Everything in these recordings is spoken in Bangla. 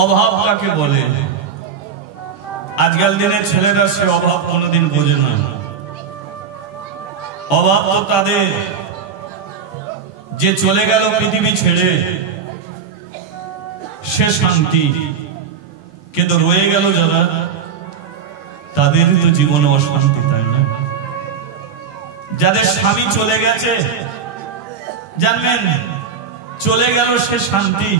অভাব কাকে বলে? আজকাল দিনে ছেলেরা সে অভাব কোনোদিন বোঝে না। অভাব তো তাদের যে চলে গেল পৃথিবী ছেড়ে, সে শান্তি। কিন্তু রয়ে গেল যারা, তাদেরই তো জীবনে অশান্তি, তাই না? যাদের স্বামী চলে গেছে, জানবেন চলে গেল সে শান্তি।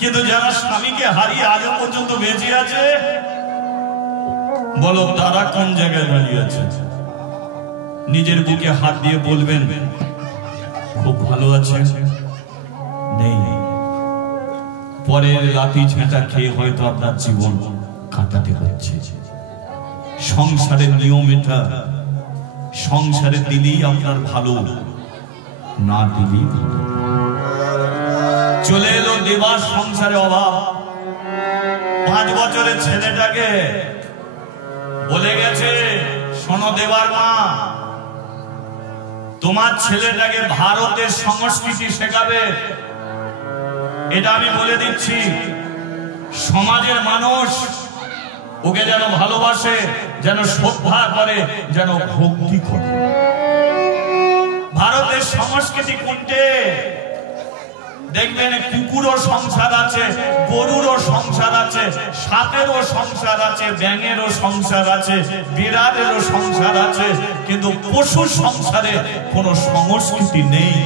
কিন্তু যারা স্বামীকে হারিয়ে আজও পর্যন্ত বেঁচে আছে, বলো তারা কোন জায়গায় দাঁড়িয়ে আছে? নিজের বুকে হাত দিয়ে বলবেন খুব ভালো আছে? নেই। পরের লাঠি ঝেঁটা খেয়ে হয়তো আপনার জীবন কাটাতে হচ্ছে। সংসারের নিয়ম এটা, সংসারে দিলেই আপনার ভালো, না দিলেই ভালো। চলে এলো দেবার সংসারে অভাব। 5 বছরের ছেলেটাকে বলে গেছে, শোনো দেবার মা, তোমার ছেলেটাকে ভারতের সংস্কৃতি শেখাবে। এটা আমি বলে দিচ্ছি, সমাজের মানুষ ওকে যেন ভালোবাসে, যেন শ্রদ্ধা করে, যেন ভক্তি করে। ভারতের সংস্কৃতি কোনটে? দেখবেন কুকুরও সংসার আছে, গরুরও সংসার আছে, সাপেরও সংসার আছে, ব্যাঙেরও সংসার আছে, বিড়ালেরও সংসার আছে, কিন্তু পশুর সংসারে কোনো সংস্কৃতি নেই।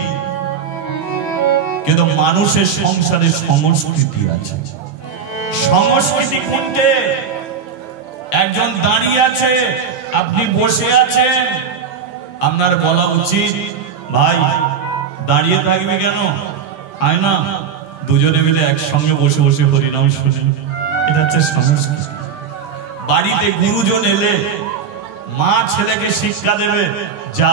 কিন্তু মানুষের সংসারে সংস্কৃতি আছে। সংস্কৃতি কোনটে? একজন দাঁড়িয়ে আছে, আপনি বসে আছেন, আপনার বলা উচিত ভাই দাঁড়িয়ে থাকবে কেন? আয় না, দুজনে মিলে একসঙ্গে বসে বসে হরিনাম শুনি। এটা হচ্ছে সংস্কৃতি। বাড়িতে গুরুজন এলে মা ছেলেকে শিক্ষা দেবে, যা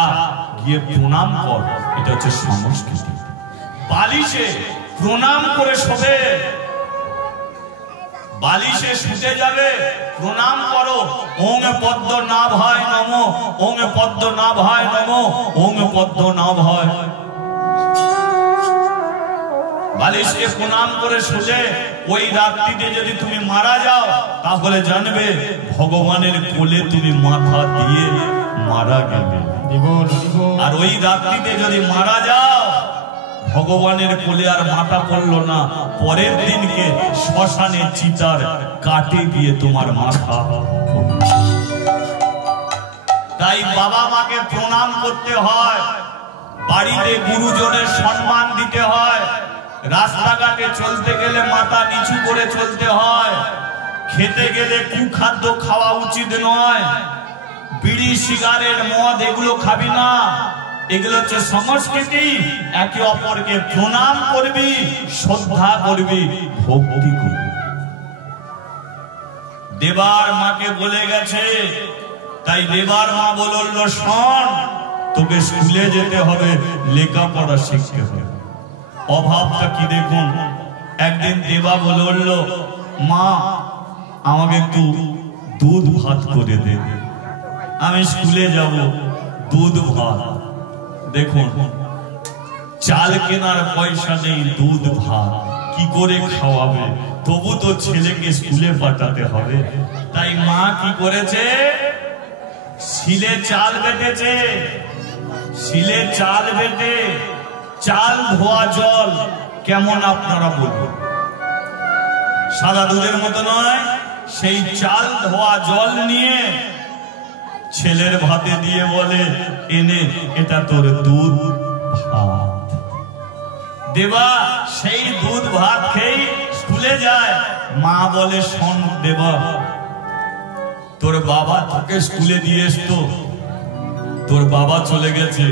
গিয়ে প্রণাম কর। এটা হচ্ছে সংস্কৃতি। বালিশে প্রণাম করে শোবে, বালিশে শুতে যাবে, প্রণাম করো। ওং পদ্ম নাভায় নমঃ, ওং পদ্ম নাভায় নমঃ, ওং পদ্ম নাভায়। বালিশকে প্রণাম করে শুলে ওই রাত্রিতে যদি তুমি মারা যাও, তাহলে জানবে ভগবানের কোলে তুমি মাথা দিয়ে মারা গেলে। আর ওই রাত্রিতে যদি মারা যাও, ভগবানের কোলে আর মাথা পড়লো না, পরের দিনকে শ্মশানে চিতার কাটে দিয়ে তোমার মাথা। তাই বাবা মাকে প্রণাম করতে হয়, বাড়িতে গুরুজনের সম্মান দিতে হয়, রাস্তাঘাটে চলতে গেলে মাথা নিচু করে চলতে হয়, খেতে গেলে কুখাদ্য খাওয়া উচিত নয়। বিড়ি সিগারেট মদ এগুলো খাবি না, এগুলো হচ্ছে সংস্কৃতি। একে অপরকে প্রণাম করবি, শ্রদ্ধা করবি, ভক্তি করবি। দেবার মাকে বলে গেছে, তাই দেবার মা বলল, শোন, তোকে স্কুলে যেতে হবে, লেখাপড়া শিখতে হবে। অভাবটা কি দেখুন। একদিন দেবা বলল, মা আমাকে একটু দুধ ভাত করে দে, আমি স্কুলে যাব। দুধ ভাত, দেখুন চাল কেনার পয়সা নেই, দুধ ভাত কি করে খাওয়াবে? তবু তো ছেলেকে স্কুলে পাঠাতে হবে। তাই মা কি করেছে, শিলে চাল বেটেছে। শিলে চাল বেটে চাল ধোয়া জল কেমন আপনারা বলুন? সাদা দুধের মতো নয়, সেই চাল ধোয়া জল নিয়ে ছেলের ভাতে দিয়ে বলে, এনে এটা তোর দুধ ভাত। দেবা সেই দুধ ভাত খেয়ে স্কুলে যায়। মা বলে, শোন দেবা, তোর বাবা তোকে স্কুলে দিয়ে আসতো, তোর বাবা চলে গেছে,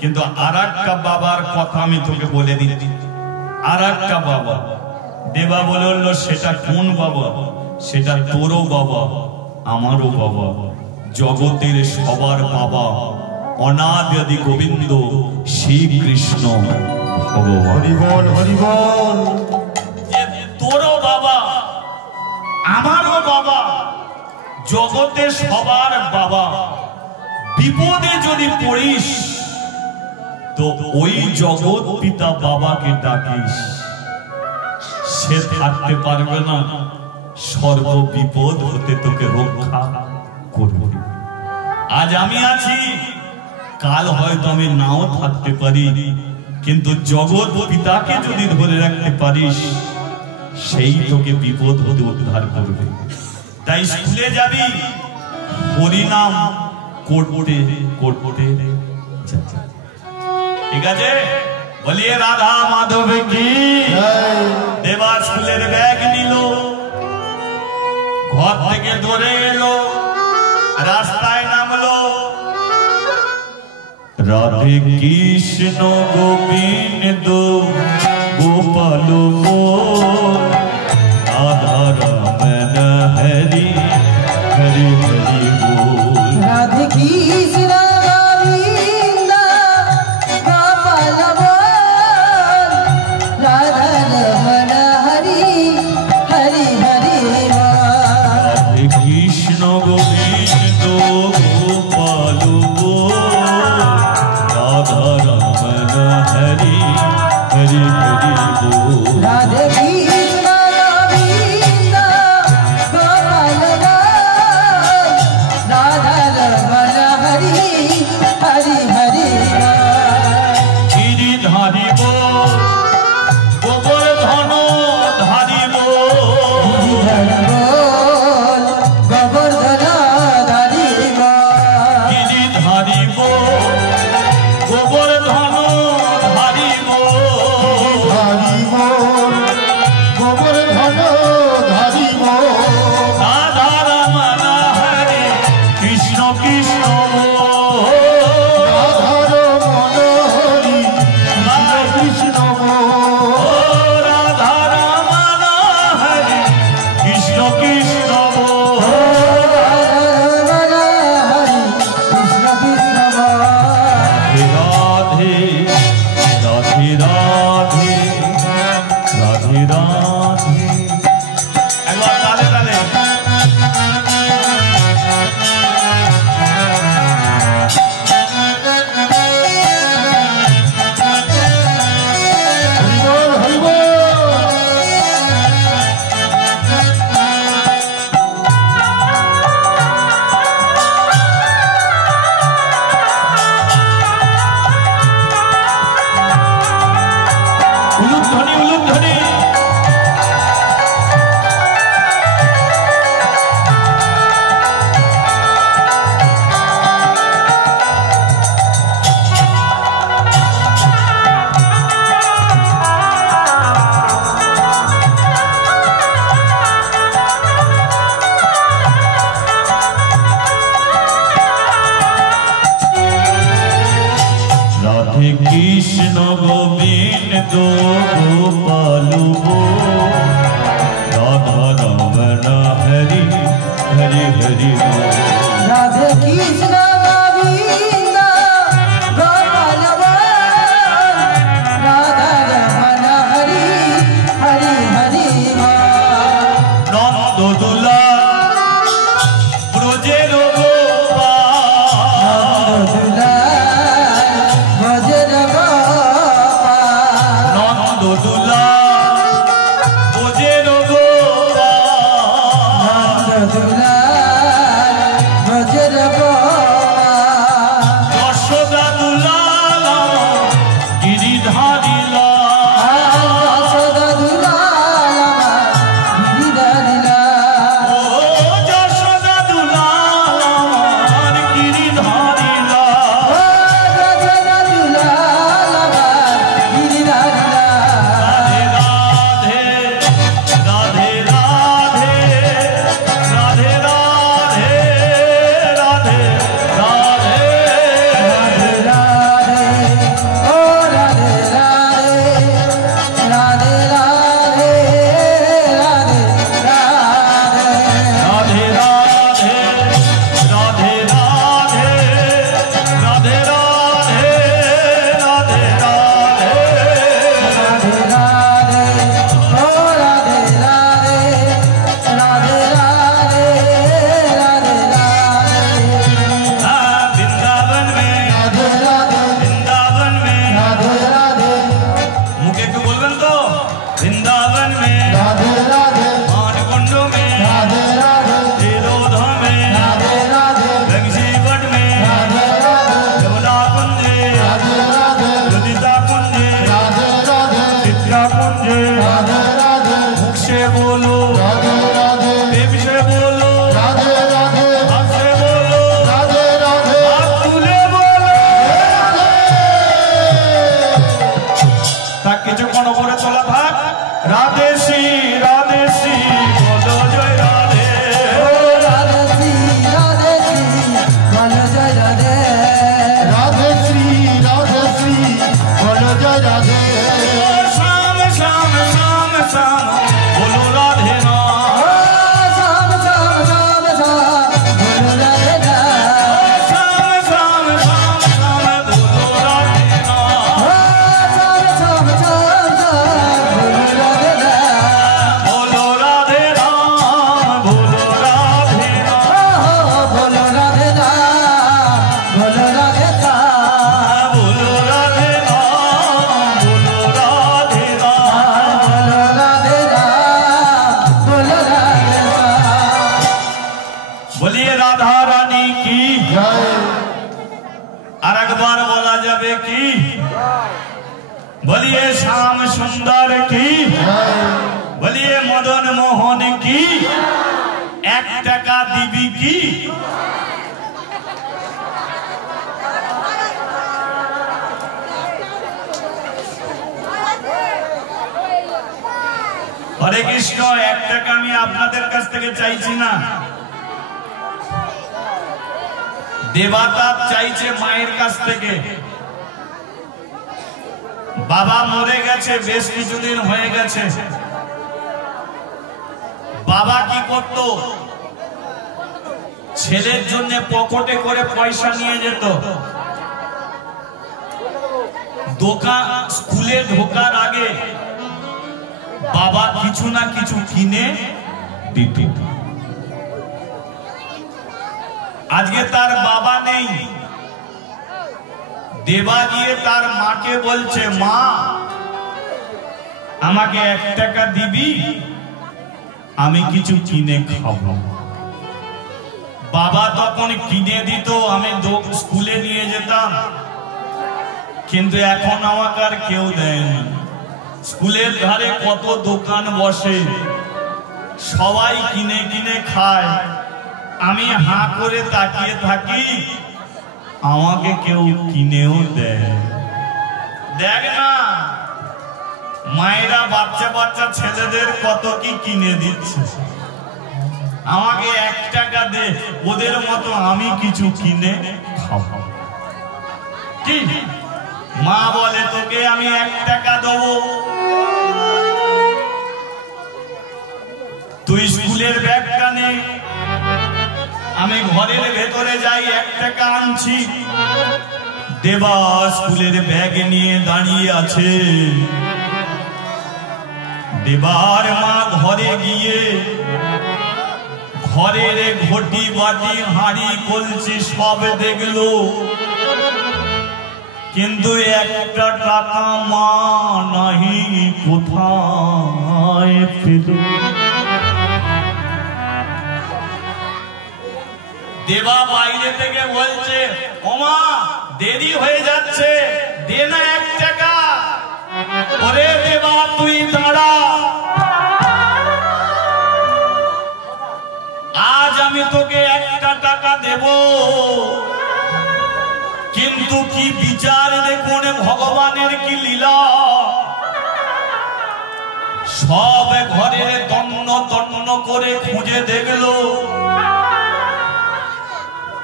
কিন্তু আরেকটা বাবার কথা আমি তোকে বলে দিচ্ছি। আরেকটা বাবা। দেবা বলল, সেটা কোন বাবা? সেটা তোরও বাবা, আমারও বাবা, জগতের সবার বাবা, অনাদি গোবিন্দ শ্রীকৃষ্ণ ভগবান। হরি বল, হরি বল। তোরও বাবা, আমারও বাবা, জগতের সবার বাবা। বিপদে যদি পড়িস তো ওই জগৎ পিতা বাবাকে ডাকিস। সে থাকতে পারবে না, সর্ব বিপদ হতে তোকে রক্ষা করবে। আজ আমি আছি, কাল হয়তো আমি নাও থাকতে পারি, কিন্তু জগৎ পিতাকে যদি ধরে রাখতে পারিস, সেই তোকে বিপদ হতে উদ্ধার করবে। তাই স্কুলে যাবি, হরিনাম করতে করতে, ঠিক আছে? বলিয়ে রাধা মাধব কি। দেবার স্কুলের ব্যাগ নিল, ঘর থেকে ধরে এলো, রাস্তায় নামলো। রাধে কৃষ্ণ গোবিন্দ গোপাল রাধা রমন হরি হরি হরি বল। রাধে কৃষ্ণ গোবিন্দ গোপাল রাধা রমন হরি হরি হরি বল। রাধে কৃষ্ণ গোবিন্দ গোপাল রাধা রমন হরি হরি হরি বল। রাধে কৃষ্ণ গোবিন্দ গোপাল রাধা রমন হরি হরি হরি গিরিধারী বল, গোবর্ধন ধারী বল। গোবর্ধন ধারী গিরিধারী বল, গোবর্ধন ধারী বল। গোবর্ধন ধারি রাধা রমন হরে কৃষ্ণ কৃষ্ণ বল। রাধার মনোহরি কৃষ্ণ রাধা রমন হরে কৃষ্ণ কৃষ্ণ বল। কৃষ্ণ কৃষ্ণ রাধে রাধে রাধে রাধে রাধে। একবার তালে তালে। হরিবল হরিবল। উলুধ্বনি উলুধ্বনি। রাধে কৃষ্ণ গোবিন্দ গোপাল রাধা রমন হরি হরি হরি বল। রাধে কৃষ্ণ গোবিন্দ গোপাল রাধা রমন হরি হরি হরি নন্দ দুলা ব্রজের গোপাল। ভজর নন্দ দুলা ব্রজের গোপাল। ভজর যশোদা দুলাল গিরিধারী লাল। সদা দুলালা ও যশোদা দুলাল গিরিধারী লাল। সদা দুলালা গিরিধারী রাধে রাধে রাধে রাধে রাধে রাধে রাধে महारानी की জয় আর একবার বলা যাবে কি বলিয়ে শ্যাম সুন্দর কি জয় বলিয়ে মদন মোহন কি 1 টাকা দিবি কি হরে কৃষ্ণ 1 টাকা আমি আপনাদের কাছ থেকে চাইছি না দেবতা চাইছে মায়ের কাছ থেকে বাবা মরে গেছে বেশ কিছুদিন হয়ে গেছে বাবা কি করত ছেলের জন্য পকেটে করে পয়সা নিয়ে যেত দোকান স্কুলে ঢোকার আগে বাবা কিছু না কিছু কিনে দিত আজকে তার বাবা নেই দেবা গিয়ে তার মাকে বলছে মা আমাকে 1 টাকা দিবি আমি কিছু কিনে খাবো বাবা তখন কিনে দিত আমি স্কুলে নিয়ে যেতাম কিন্তু এখন আমাকে আর কেউ দেয় না স্কুলের ধারে কত দোকান বসে সবাই কিনে কিনে খায় আমি হাঁ করে তাকিয়ে থাকি আমাকে কেউ কিনেও দেয় দেখ না মায়েরা বাচ্চা বাচ্চা ছেলেদের কত কি কিনে দিচ্ছে আমাকে 1 টাকা দে ওদের মতো আমি কিছু কিনে খাবো কি মা বলে তোকে আমি 1 টাকা দেবো তুই স্কুলের ব্যাগটা নে আমি ঘরের ভেতরে যাই 1 টাকা আনছি দেবা স্কুলের ব্যাগ নিয়ে দাঁড়িয়ে আছে দেবার মা ঘরে গিয়ে ঘরের ঘটি বাটি হাঁড়ি কলসি সব দেখলো কিন্তু 1 টাকা মা নাহি কোথায় পেল দেবা বাইরে থেকে বলছে ওমা দেরি হয়ে যাচ্ছে দে না 1 টাকা ওরে দেবা তুই দাঁড়া আজ আমি তোকে 1 টাকা দেব কিন্তু কি বিচার দেখুন ভগবানের কি লীলা সব ঘরে তন্ন তন্ন করে খুঁজে দেখলো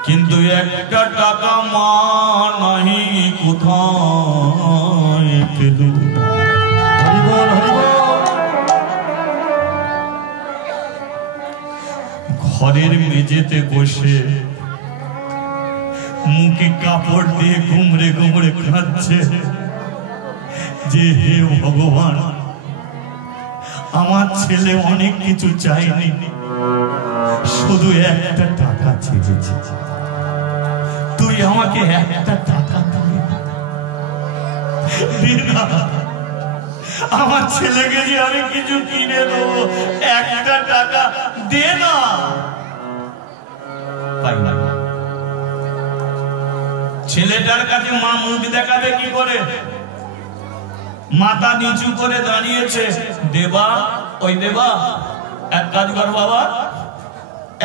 কিন্তু 1 টাকা মা নাহি কোথায় পেল হরিবল হরিবল ঘরের মেঝেতে বসে মুখে কাপড় দিয়ে ঘুমড়ে ঘুমড়ে কাঁদছে যে হে ভগবান আমার ছেলে অনেক কিছু চাইনি শুধু 1 টাকা চেয়েছে তুই আমাকে 1 টাকা দে না আমার ছেলেকে যে আমি কিছু কিনে দেবো 1 টাকা দে না পাই না ছেলেটার কাছে মা মুখ দেখাবে কি করে মাথা নিচু করে দাঁড়িয়েছে দেবা ওই দেবা এক কাজ কর বাবা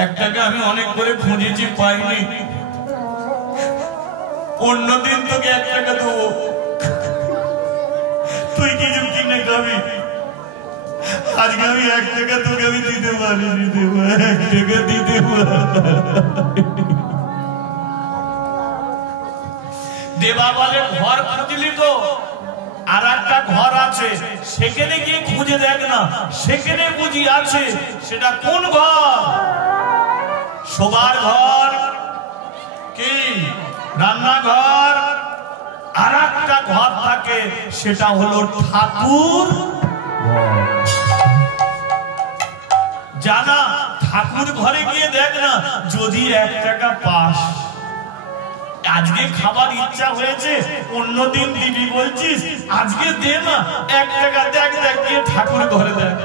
1 টাকা আমি অনেক করে খুঁজেছি পাইনি অন্যদিন তোকে 1 টাকা দেবো তুই কিছু কিনে খাবি আজকে আমি 1 টাকা তোকে আমি দিতে পারিনি দেবা 1 টাকা দিতে পারি দেবা বলে ঘর খুঁজলি তো আর একটা ঘর আছে সেখানে গিয়ে খুঁজে দেখ না সেখানে বুঝি আছে সেটা কোন ঘর শোবার ঘর কি রান্নাঘর আর একটা ঘর থাকে সেটা হলো ঠাকুর জানা ঠাকুর ঘরে গিয়ে দেখ না যদি 1 টাকা পাস আজকে খাবার ইচ্ছা হয়েছে অন্যদিন দিবি বলছিস আজকে দে না 1 টাকা দেখ দেখ গিয়ে ঠাকুর ঘরে দেখ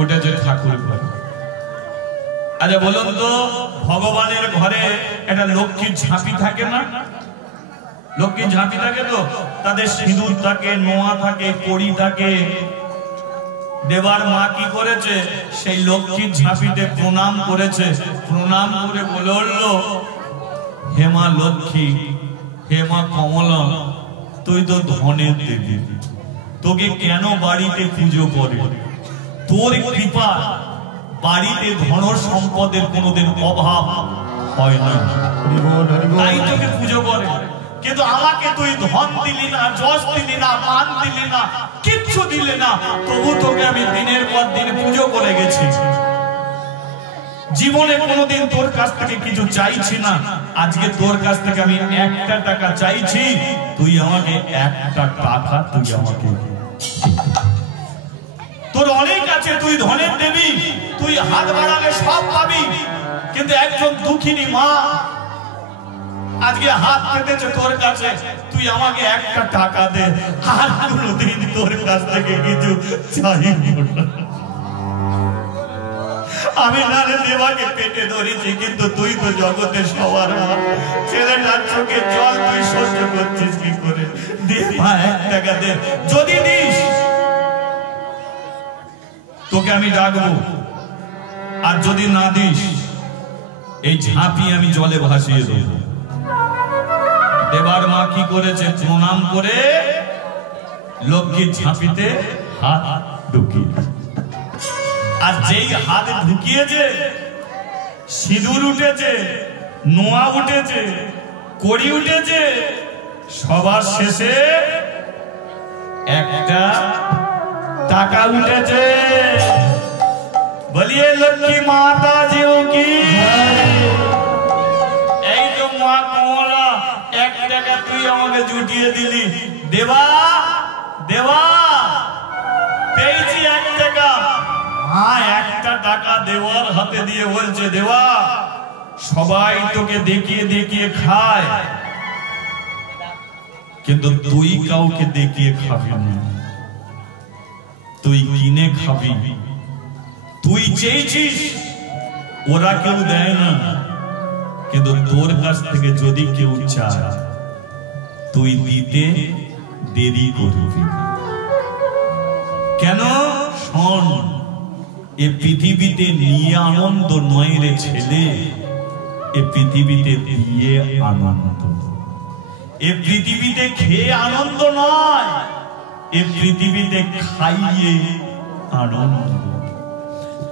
ওটা যে ঠাকুর ঘর আচ্ছা বলুন তো, ভগবানের ঘরে একটা লক্ষ্মীর ঝাঁপি থাকে না? লক্ষ্মীর ঝাঁপি থাকে তো, তাদের সিঁদুর থাকে, নোয়া থাকে, কড়ি থাকে। দেবার মা কি করেছে? সেই লক্ষ্মীর ঝাঁপিতে প্রণাম করেছে, প্রণাম করে বলে উঠল, হে মা লক্ষ্মী, হে মা কমলা, তুই তো ধনের দেবী, তোকে কেন বাড়িতে পুজো করে? তোর কৃপা বাড়িতে ধন সম্পদের কোনোদিন অভাব হয় না, তাই তোকে পুজো করে। কিন্তু আমাকে তুই ধন দিলি না, যশ দিলি না, মান দিলি না, কিচ্ছু দিলি না, তবু তোকে আমি দিনের পর দিন পুজো করে গেছি। জীবনে কোনোদিন তোর কাছ থেকে কিছু চাইছি না, আজকে তোর কাছ থেকে আমি 1টা টাকা চাইছি, তুই আমাকে 1টা টাকা তুই আমাকে। তোর অনেক আছে, তুই ধনের দেবী, তুই হাত বাড়ালে সব পাবি, কিন্তু একজন দুঃখিনী মা আজকে হাত পেতেছে তোর কাছে, তুই আমাকে 1টা টাকা দে, আর কোনোদিন তোর কাছ থেকে কিছু চাইব না। আমি নারে দেবাকে পেটে ধরেছি, কিন্তু তুই তো জগতের সবার মা, ছেলেটার চোখে জল তুই সহ্য করছিস কি করে? দে মা, 1 টাকা দে, যদি দিস তোকে আমি ডাকবো, আর যদি না দিস এই ঝাঁপি আমি জলে ভাসিয়ে দেব। দেবার মা কি করেছে? প্রণাম করে লক্ষ্মীর ঝাঁপিতে হাত ঢুকিয়ে, আর যেই হাত ঢুকিয়েছে সিঁদুর উঠেছে, নোয়া উঠেছে, কড়ি উঠেছে, সবার শেষে 1টা টাকা উঠেছে। বলিয়ে লক্ষ্মী মাতা জিও কি। এই তো মা কমলা, 1 টাকা তুই আমাকে জুটিয়ে দিলি। দেবা, দেবা, পেয়েছি 1 টাকা। মা 1টা টাকা দেওয়ার হাতে দিয়ে বলছে, দেবা, সবাই তোকে দেখিয়ে দেখিয়ে খায়, কিন্তু তুই কাউকে দেখিয়ে খাবি না, তুই কিনে খাবি। তুই চেয়েছিস, ওরা কেউ দেয় না, কিন্তু তোর কাছ থেকে যদি কেউ চায়, তুই দিতে দেরি করবি কেন? শোন, এ পৃথিবীতে নিয়ে আনন্দ নয় রে ছেলে, এ পৃথিবীতে দিয়ে আনন্দ। এ পৃথিবীতে খেয়ে আনন্দ নয়, এ পৃথিবীতে খাইয়ে আনন্দ।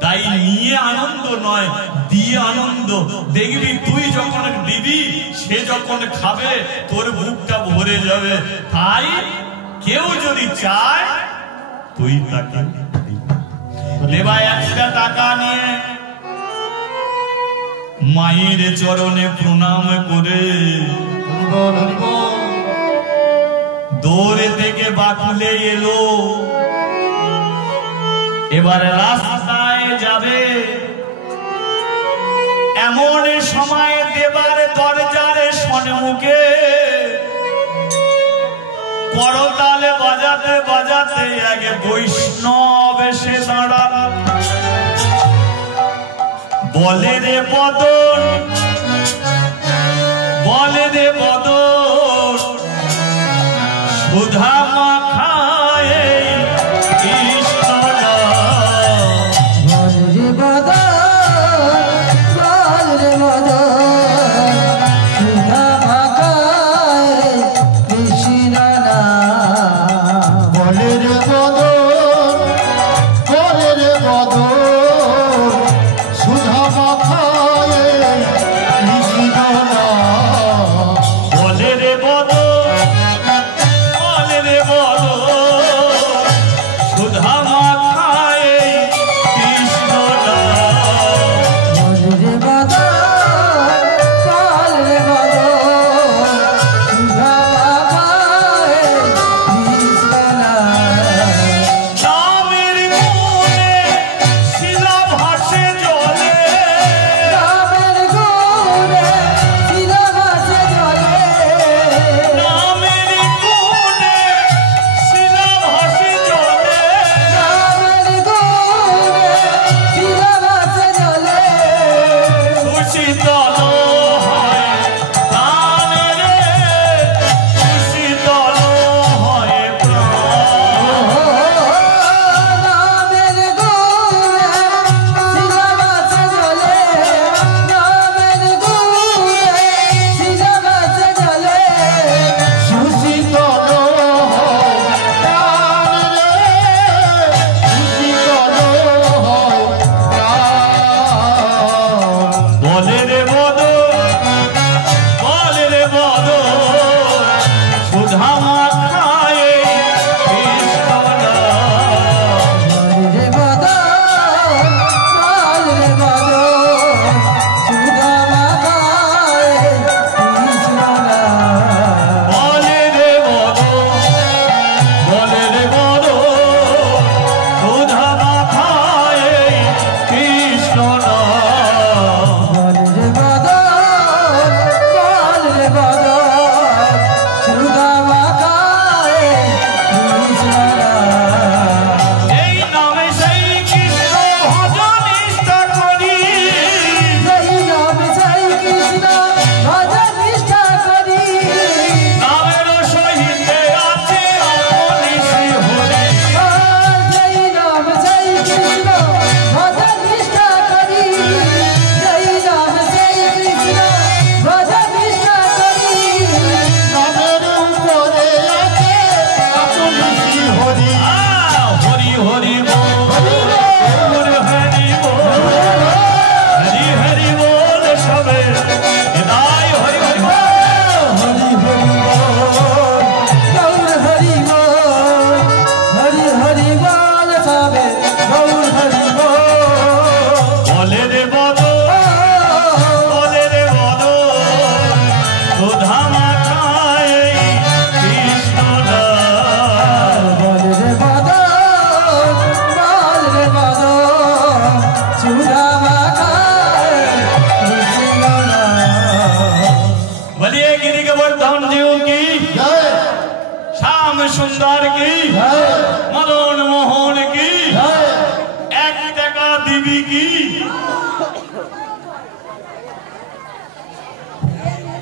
তাই নিয়ে আনন্দ নয়, দিয়ে আনন্দ। দেখবি তুই যখন দিবি, সে যখন খাবে, তোর বুকটা ভরে যাবে। তাই কেউ যদি চায়, তুই তাকে দেবা। 1টা টাকা নিয়ে মায়ের চরণে প্রণাম করে দৌড়ে থেকে বাকুলে এলো। এবার রাস্তায় যাবে, এমন সময় দেবার দরজার সম্মুখে করতালে বাজাতে বাজাতে এক বৈষ্ণব এসে দাঁড়াল। বলে রে বদন, বলে রে বদন, সুধা মাখায় সুধা মাখায়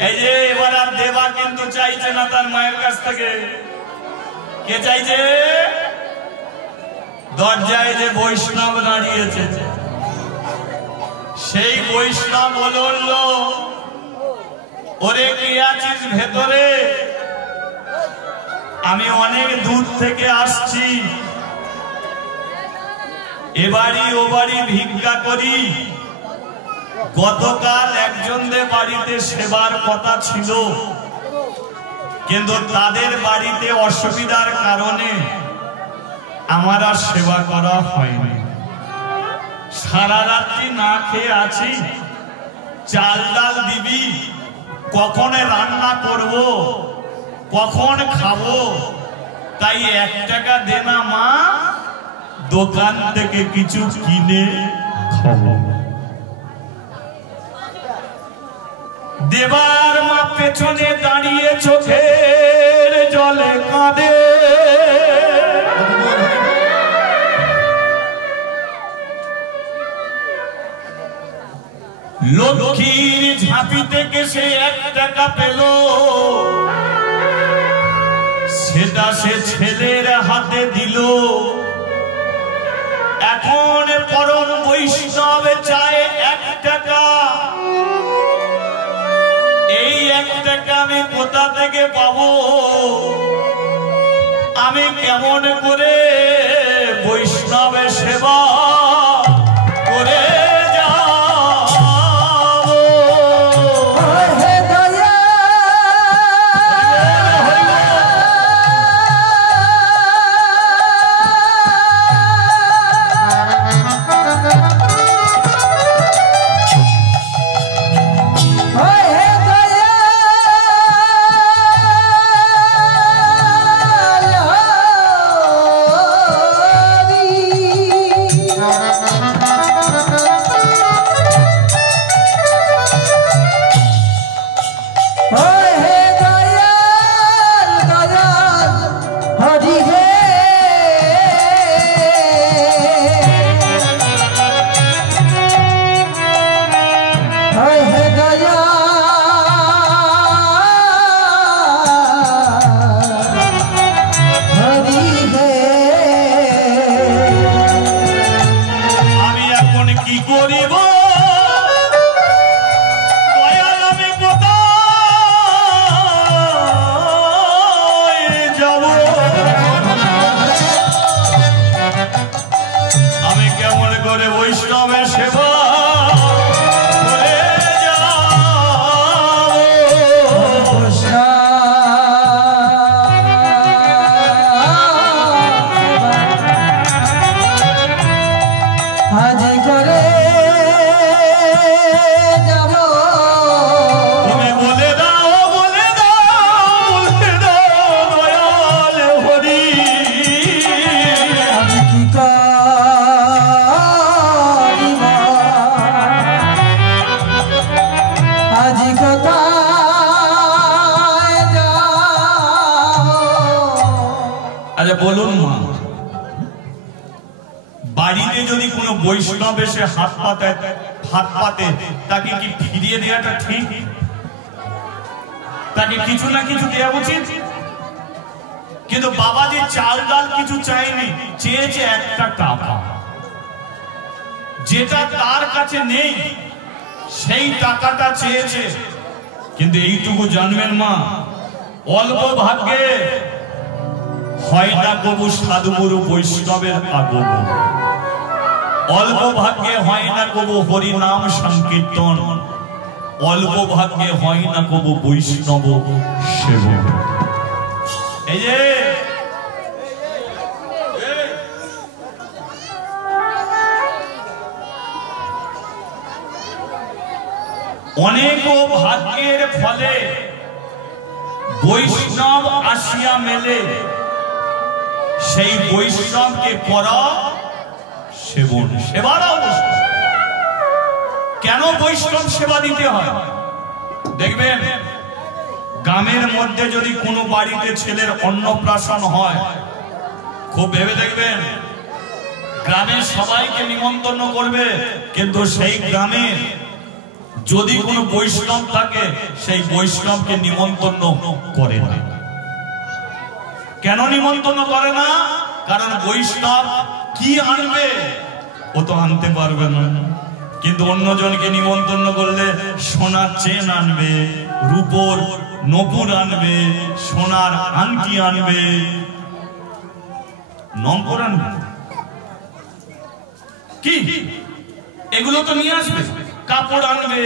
এই যে এবার আর দেবা কিন্তু চাইছে না তার মায়ের কাছ থেকে। কে চাইছে? দরজায় যে বৈষ্ণব দাঁড়িয়েছে, সেই বৈষ্ণব বলল, ওরে কে আছিস ভেতরে? আমি অনেক দূর থেকে আসছি, এবারই ও বাড়ি ভিক্ষা করি। গতকাল একজনদের বাড়িতে সেবার কথা ছিল, কিন্তু তাদের বাড়িতে অসুবিধার কারণে আমার আর সেবা করা হয়নি। সারা রাত্রি না খেয়ে আছি, চাল ডাল দিবি, কখন রান্না করব, কখন খাবো, তাই 1 টাকা দে না মা, দোকান থেকে কিছু কিনে খাবো। দেবার মা পেছনে দাঁড়িয়ে চোখের জলে কাঁদে। লক্ষ্মীর ঝাঁপি থেকে সে 1 টাকা পেল, সেটা সে ছেলের হাতে দিল। এখন পরম বৈষ্ণব চায় 1 টাকা। এই 1 টাকা আমি কোথা থেকে পাবো? আমি কেমন করে বৈষ্ণবের সেবা করে বলুন মা, বাড়িতে যদি কোনো বৈষ্ণব এসে হাত পাতে তাকে কি ফিরিয়ে দেওয়াটা ঠিক? তাকে কিছু না কিছু দেওয়া উচিত। কিন্তু বাবাজি চাল ডাল কিছু চাইনি, চেয়েছে 1 টাকা। যেটা তার কাছে নেই সেই টাকাটা চেয়েছে। কিন্তু এইটুকু জানবেন মা, অল্প ভাগ্যে হয় না কবু সাধুগুরু বৈষ্ণবের আগমন, অল্প ভাগ্যে হয় না কবু হরি নাম সংকীর্তন, অল্প ভাগ্যে হয় না কবু বৈষ্ণব সেবন। এই যে অনেক ভাগ্যের ফলে বৈষ্ণব আসিয়া মেলে, সেই বৈষ্ণবকে করা সেবন। সেবার অবস্থা কেন বৈষ্ণব সেবা দিতে হয়? দেখবেন গ্রামের মধ্যে যদি কোনো বাড়িতে ছেলের অন্নপ্রাশন হয়, খুব ভেবে দেখবেন, গ্রামের সবাইকে নিমন্ত্রণ করবে, কিন্তু সেই গ্রামে যদি কোনো বৈষ্ণব থাকে সেই বৈষ্ণবকে নিমন্ত্রণ করে না। কেন নিমন্ত্রণ করে না? কারণ বৈষ্ণব কি আনবে ও তো আনতে পারবে না। কিন্তু অন্যজনকে নিমন্ত্রণ করলে সোনার চেন আনবে, রূপোর নপুর আনবে, সোনার আংটি আনবে, নম্বর আনবে, কি এগুলো তো নিয়ে আসবে, কাপড় আনবে,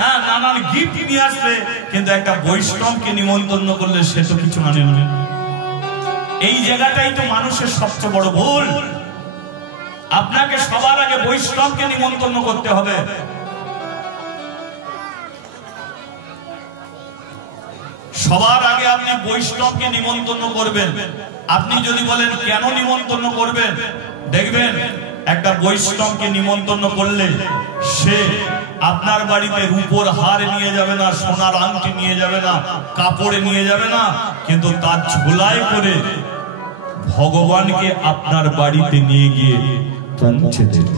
হ্যাঁ নানান গিফট নিয়ে আসবে। কিন্তু একটা বৈষ্ণবকে নিমন্ত্রণ করলে সে তো কিছু আনে না। এই জায়গাটাই তো মানুষের সবচেয়ে বড় ভুল। আপনাকে সবার আগে বৈষ্ণবকে নিমন্ত্রণ করতে হবে। সবার আগে আপনি বৈষ্ণবকে নিমন্ত্রণ করবেন। আপনি যদি বলেন কেন নিমন্ত্রণ করবেন, দেখবেন একটা বৈষ্ণবকে নিমন্ত্রণ করলে সে আপনার বাড়িতে রূপোর হার নিয়ে যাবে না, সোনার আংটি নিয়ে যাবে না, কাপড়ে নিয়ে যাবে না, কিন্তু তার ঝোলায় করে ভগবানকে আপনার বাড়িতে নিয়ে গিয়ে পৌঁছে দেবে।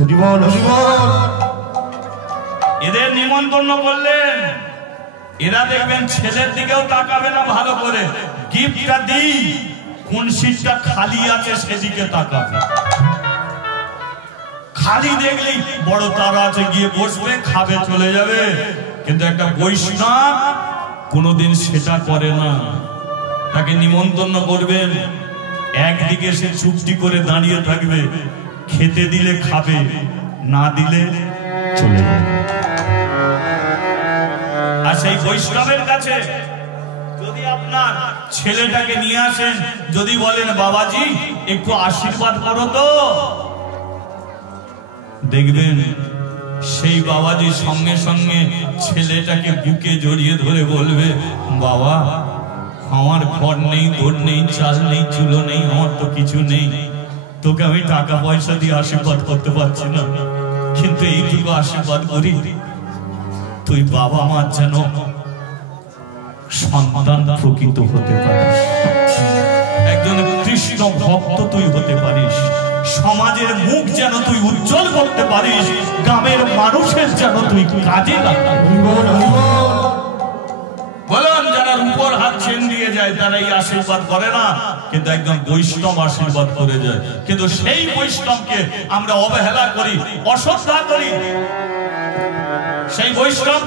এদের নিমন্ত্রণ করলেন, এরা দেখবেন ছেলের দিকেও তাকাবে না ভালো করে, গিফটটা দিই কোন সিটটা খালি আছে সেদিকে তাকাবে। খালি দেখলেই বড় তারা আছে গিয়ে বসবে, খাবে, চলে যাবে। কিন্তু একটা বৈষ্ণব কোনোদিন সেটা করে না। তাকে নিমন্ত্রণ করবেন, একদিকে সে চুপটি করে দাঁড়িয়ে থাকবে, খেতে দিলে খাবে, না দিলে চলে যাবে। আর সেই বৈষ্ণবের কাছে যদি আপনার ছেলেটাকে নিয়ে আসেন, যদি বলেন বাবাজি একটু আশীর্বাদ করো তো, দেখবেন সেই বাবাজি সঙ্গে সঙ্গে ছেলেটাকে বুকে জড়িয়ে ধরে বলবে, বাবা আমার ঘর নেই, তোর নেই, চাল নেই, চুলো নেই, আমার তো কিছু নেই, তোকে আমি টাকা পয়সা দিয়ে আশীর্বাদ করতে পারছি না, কিন্তু এইটুকু আশীর্বাদ করি তুই বাবা মার যেন সন্তান প্রকৃত হতে পারিস, একজন কৃষ্ণ ভক্ত তুই হতে পারিস, সমাজের মুখ যেন তুই উজ্জ্বল করতে পারিস, গ্রামের মানুষের যেন তুই কাজে লাগাস। বলেন যারা রূপোর হাত চেন দিয়ে যায় তারা এই আশীর্বাদ করে না, কিন্তু একজন বৈষ্ণব আশীর্বাদ করে যায়। কিন্তু সেই বৈষ্ণবকে আমরা অবহেলা করি, অশ্রদ্ধা করি। সেই বৈষ্ণব